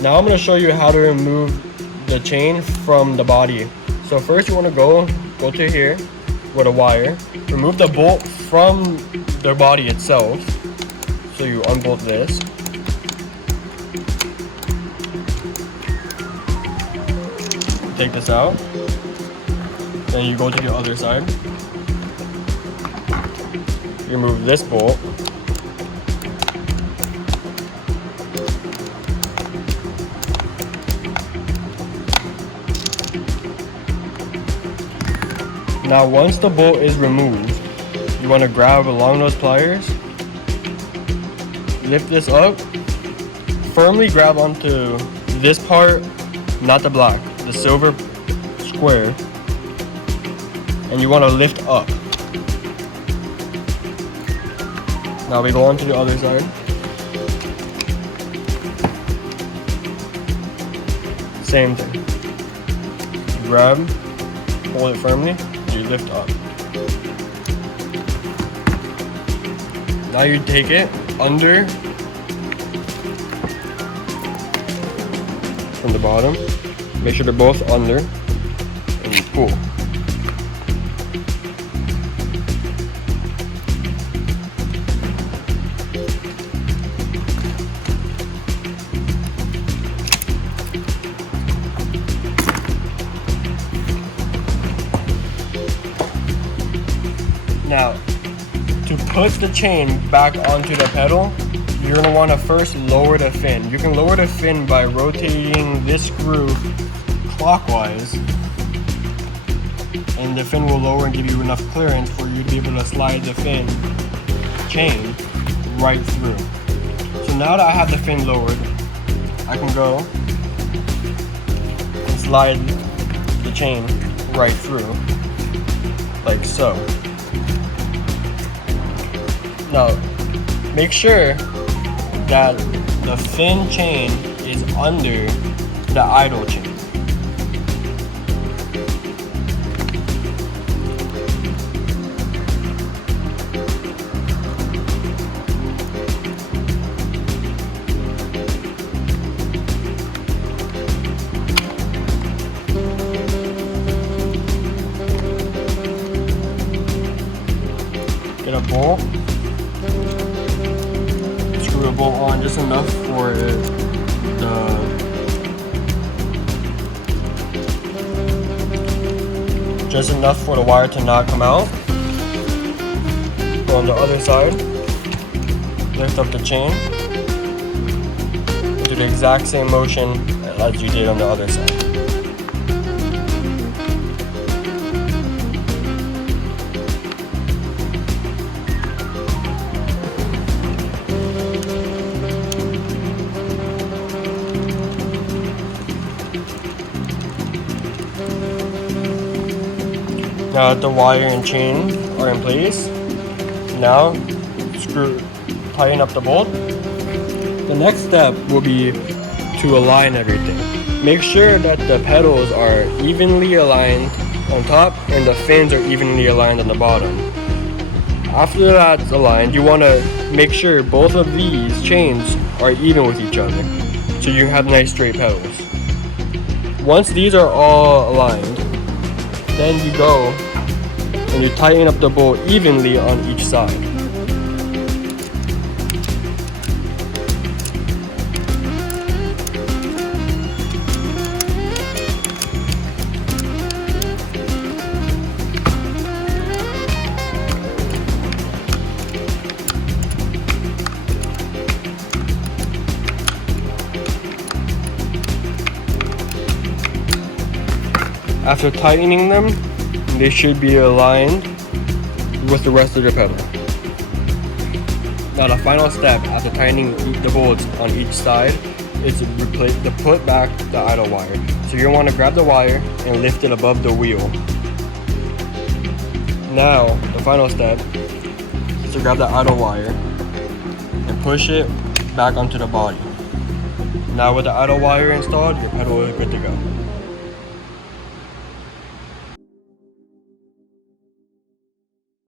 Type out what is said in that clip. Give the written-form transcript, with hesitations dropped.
Now I'm going to show you how to remove the chain from the body. So first you want to go to here with a wire, remove the bolt from the body itself. So you unbolt this. Take this out. Then you go to the other side. You remove this bolt. Now once the bolt is removed, you want to grab along those pliers, lift this up, firmly grab onto this part, not the black, the silver square, and you want to lift up. Now we go on to the other side. Same thing. You grab, hold it firmly, you lift up. Now you take it under from the bottom. Make sure they're both under and you pull. Now, to put the chain back onto the pedal, you're going to want to first lower the fin. You can lower the fin by rotating this screw clockwise, and the fin will lower and give you enough clearance for you to be able to slide the fin chain right through. So now that I have the fin lowered, I can go and slide the chain right through, like so. Now, make sure that the fin chain is under the idle chain. Get a bolt. Screw a bolt on just enough for the wire to not come out. Go on the other side, lift up the chain, do the exact same motion as you did on the other side. Now that the wire and chain are in place, now tighten up the bolt. The next step will be to align everything. Make sure that the pedals are evenly aligned on top and the fins are evenly aligned on the bottom. After that's aligned, you want to make sure both of these chains are even with each other, so you have nice straight pedals. Once these are all aligned, then you go and you tighten up the bolt evenly on each side. After tightening them, they should be aligned with the rest of your pedal. Now the final step after tightening the bolts on each side is to put back the idle wire. So you're going to want to grab the wire and lift it above the wheel. Now the final step is to grab the idle wire and push it back onto the body. Now with the idle wire installed, your pedal is good to go.